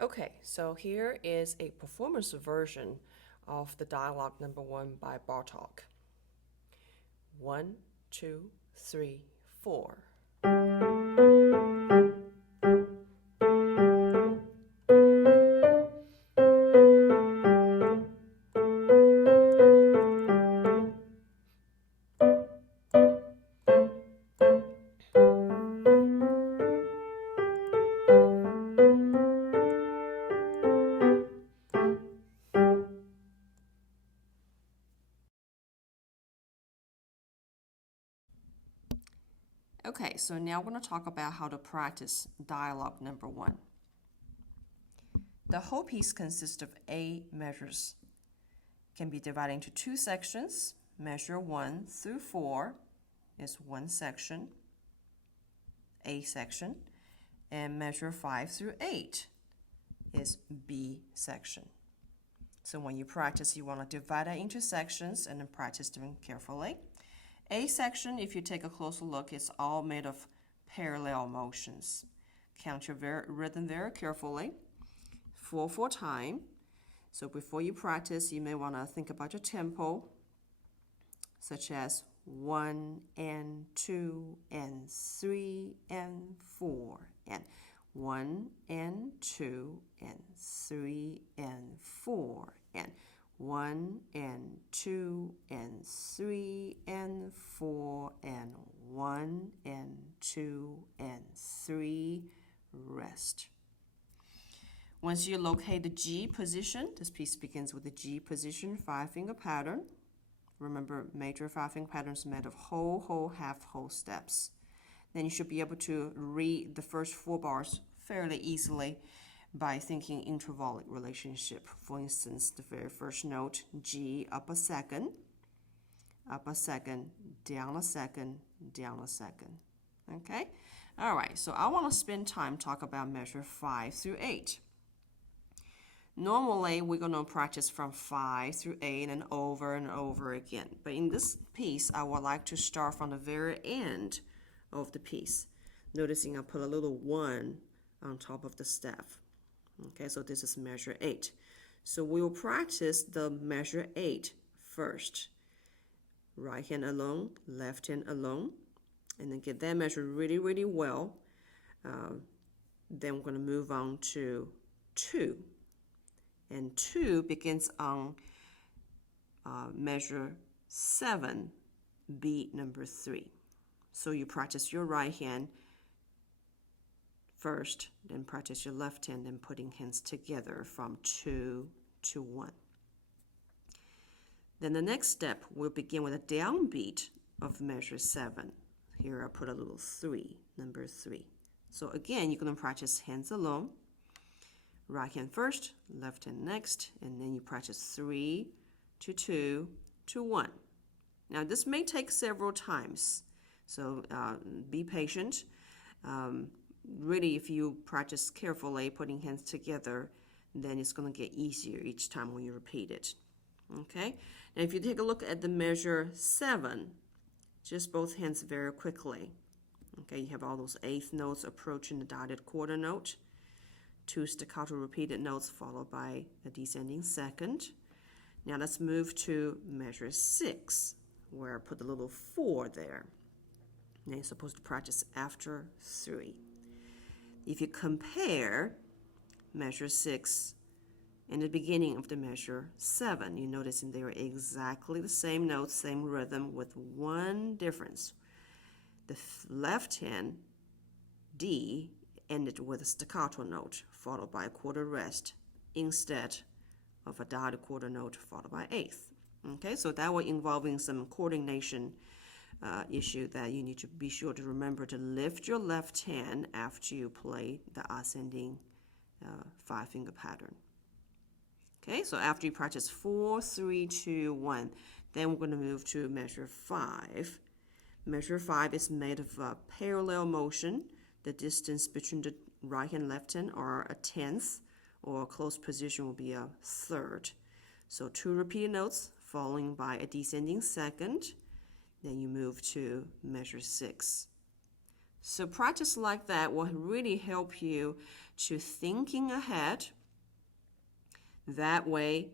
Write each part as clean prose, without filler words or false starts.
Okay, so here is a performance version of the dialogue number 1 by Bartok. 1, 2, 3, 4. Okay, so now we're going to talk about how to practice dialogue number 1. The whole piece consists of 8 measures. Can be divided into 2 sections. Measure 1 through 4 is one section, A section, and measure 5 through 8 is B section. So when you practice, you want to divide that into sections and then practice them carefully. A section, if you take a closer look, it's all made of parallel motions. Count your rhythm very carefully. 4/4 time. So before you practice, you may want to think about your tempo, such as 1 and 2 and 3 and 4, and 1 and 2 and 3 and 4, and 1 and 2 and 3 and 4, and 1 and 2 and 3, rest. Once you locate the G position, this piece begins with the G position 5-finger pattern. Remember, major 5-finger patterns made of whole, whole, half, whole steps. Then you should be able to read the first 4 bars fairly easily by thinking intervallic relationship. For instance, the very first note, G, up a second, down a second, down a second. Okay? All right, so I want to spend time talk about measure 5 through 8. Normally, we're going to practice from 5 through 8 and over again. But in this piece, I would like to start from the very end of the piece. Noticing I put a little 1 on top of the staff. Okay, so this is measure 8. So we will practice the measure 8 first. Right hand alone, left hand alone. And then get that measure really, really well. Then we're going to move on to 2. And 2 begins on measure 7, beat number 3. So you practice your right hand first, then practice your left hand, then putting hands together from 2 to 1. Then the next step will begin with a downbeat of measure 7. Here I put a little 3, number 3. So again, you're going to practice hands alone. Right hand first, left hand next, and then you practice 3 to 2 to 1. Now this may take several times, so be patient. Really, if you practice carefully, putting hands together, then it's going to get easier each time when you repeat it. Okay? Now if you take a look at the measure 7, just both hands very quickly. Okay, you have all those eighth notes approaching the dotted quarter note. 2 staccato repeated notes followed by a descending second. Now let's move to measure 6, where I put the little 4 there. Now you're supposed to practice after 3. If you compare measure 6 and the beginning of the measure 7, you notice they are exactly the same notes, same rhythm, with one difference. The left hand, D, ended with a staccato note followed by a quarter rest instead of a dotted quarter note followed by eighth. Okay, so that will involving some coordination issue that you need to be sure to remember to lift your left hand after you play the ascending 5-finger pattern. Okay, so after you practice 4, 3, 2, 1, then we're going to move to measure 5. Measure 5 is made of a parallel motion. The distance between the right hand and left hand are a tenth, or a close position will be a third. So 2 repeated notes following by a descending second. Then you move to measure 6. So practice like that will really help you to thinking ahead. That way,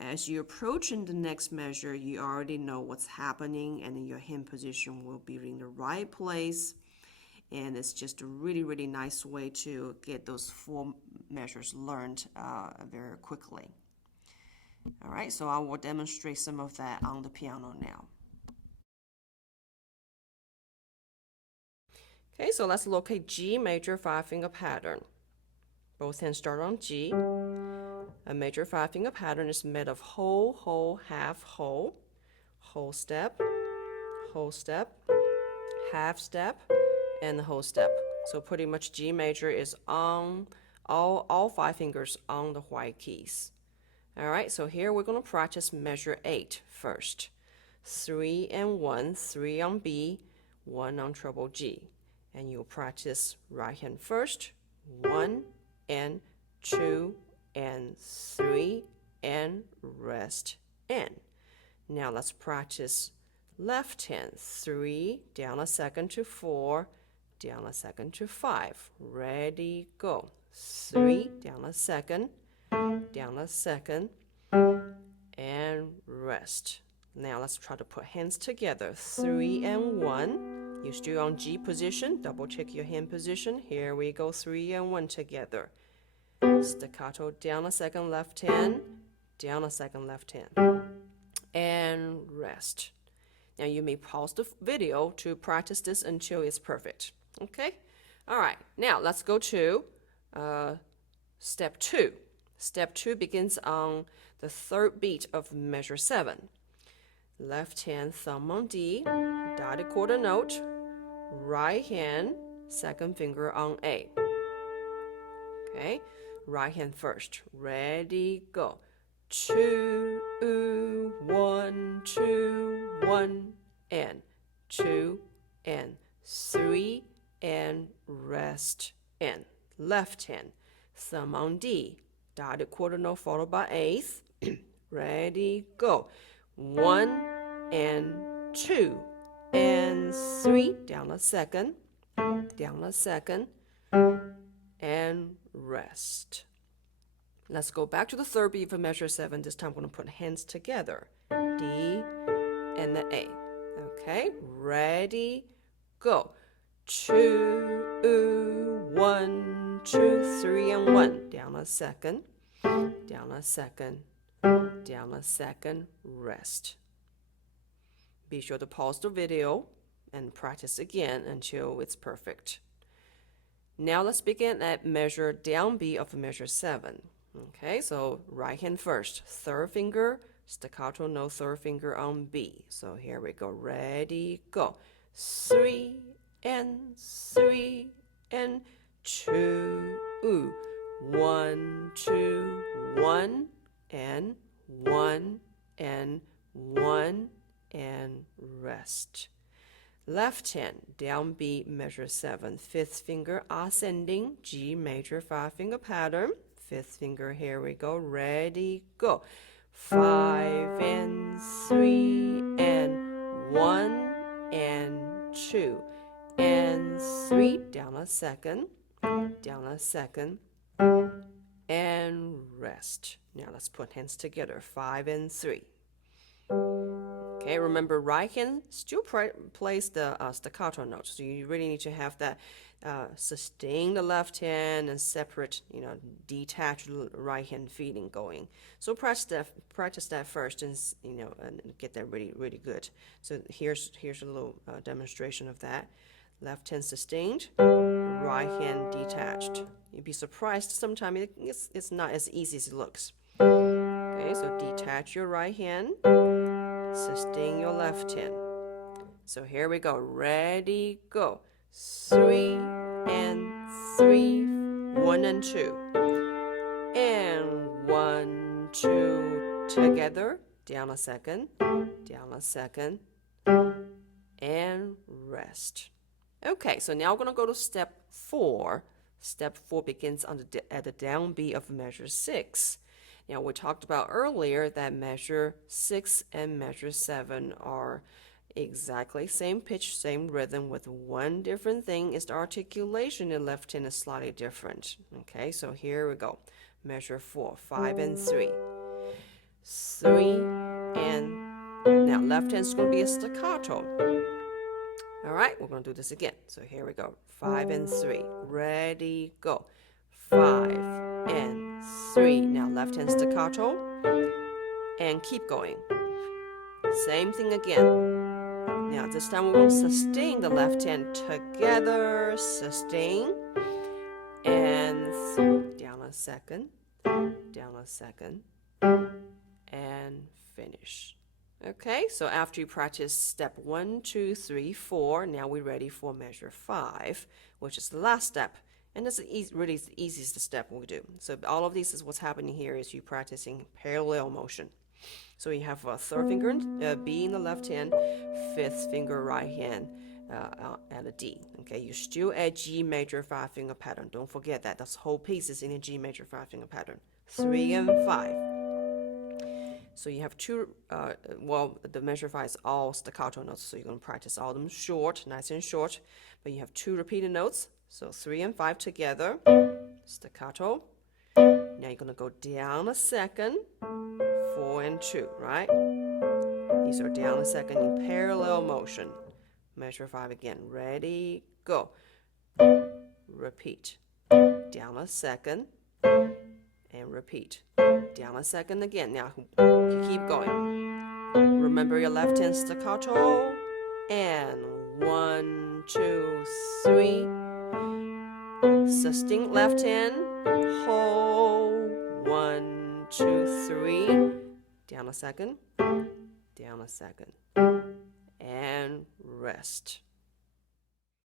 as you're approaching the next measure, you already know what's happening and your hand position will be in the right place. And it's just a really, really nice way to get those 4 measures learned very quickly. All right, so I will demonstrate some of that on the piano now. Okay, so let's locate G major 5-finger pattern. Both hands start on G. A major 5-finger pattern is made of whole, whole, half, whole step, half step, and the whole step. So pretty much G major is on all 5 fingers on the white keys. All right, so here we're going to practice measure 8 first. 3 and 1, 3 on B, 1 on treble G. And you'll practice right hand first, 1 and 2 and 3 and rest in. Now let's practice left hand, 3, down a second to 4, down a second to 5. Ready, go. 3, down a second, and rest. Now let's try to put hands together. 3 and 1. You're still on G position. Double check your hand position. Here we go. 3 and 1 together. Staccato, down a second, left hand, down a second, left hand. And rest. Now you may pause the video to practice this until it's perfect. Okay? All right. Now let's go to step 2. Step 2 begins on the 3rd beat of measure 7. Left hand, thumb on D, dotted quarter note, right hand, 2nd finger on A. Okay, right hand first. Ready, go. 2, 1, 2, 1, and 2, and 3, and rest in. Left hand, thumb on D, dotted quarter note followed by 8th. Ready, go. 1 and 2 and 3, down a second, and rest. Let's go back to the 3rd beat for measure 7. This time I'm going to put hands together, D and the A. Okay, ready, go. 2, 1, 2, 3, and 1. Down a second, rest. Be sure to pause the video and practice again until it's perfect. Now let's begin at measure down B of measure 7. Okay, so right hand first, 3rd finger, staccato note, 3rd finger on B. So here we go. Ready, go. 3 and 3 and 2. 1, 2, 1 and 1 and 1 and rest. Left hand, down B, measure 7. 5th finger ascending, G major 5-finger pattern. 5th finger, here we go. Ready, go. 5 and 3 and 1 and 2 and 3. Down a second, and rest. Now let's put hands together. 5 and 3. Okay, remember right hand still plays the staccato note. So you really need to have that sustain the left hand and separate, detached right hand feeling going. So practice that first, and and get that really, really good. So here's a little demonstration of that. Left hand sustained, right hand detached. You'd be surprised sometimes it's not as easy as it looks. Okay, so detach your right hand, sustain your left hand. So here we go. Ready, go. 3 and 3, 1 and 2. And 1, 2, together. Down a second, and rest. Okay, so now we're going to go to step 4. Step 4 begins at the down B of measure 6. Now, we talked about earlier that measure 6 and measure 7 are Exactly same pitch, same rhythm, with one different thing is the articulation in left hand is slightly different. Okay, so here we go. Measure 4, 5 and 3. 3 and now left hand is going to be a staccato. All right, we're going to do this again. So here we go. 5 and 3. Ready, go. 5 and 3. Now left hand staccato and keep going. Same thing again. Now this time we're going to sustain the left hand together. Sustain. And down a second. Down a second. And finish. Okay, so after you practice step 1, 2, 3, 4, now we're ready for measure 5, which is the last step. And this is really the easiest step we do. So all of this is what's happening here is you practicing parallel motion. So you have a third finger B in the left hand, fifth finger right hand at a D. Okay, you still at G major 5-finger pattern. Don't forget that. This whole piece is in a G major 5-finger pattern. 3 and 5. So you have two, the measure 5 is all staccato notes, so you're going to practice all of them short, nice and short, but you have 2 repeated notes, so 3 and 5 together, staccato. Now you're going to go down a second, 4 and 2, right? These are down a second in parallel motion. Measure 5 again, ready, go. Repeat. Down a second, and repeat. Down a second again. Now you keep going. Remember your left hand staccato. And 1, 2, 3. Sustain left hand. Hold. 1, 2, 3. Down a second. Down a second. And rest.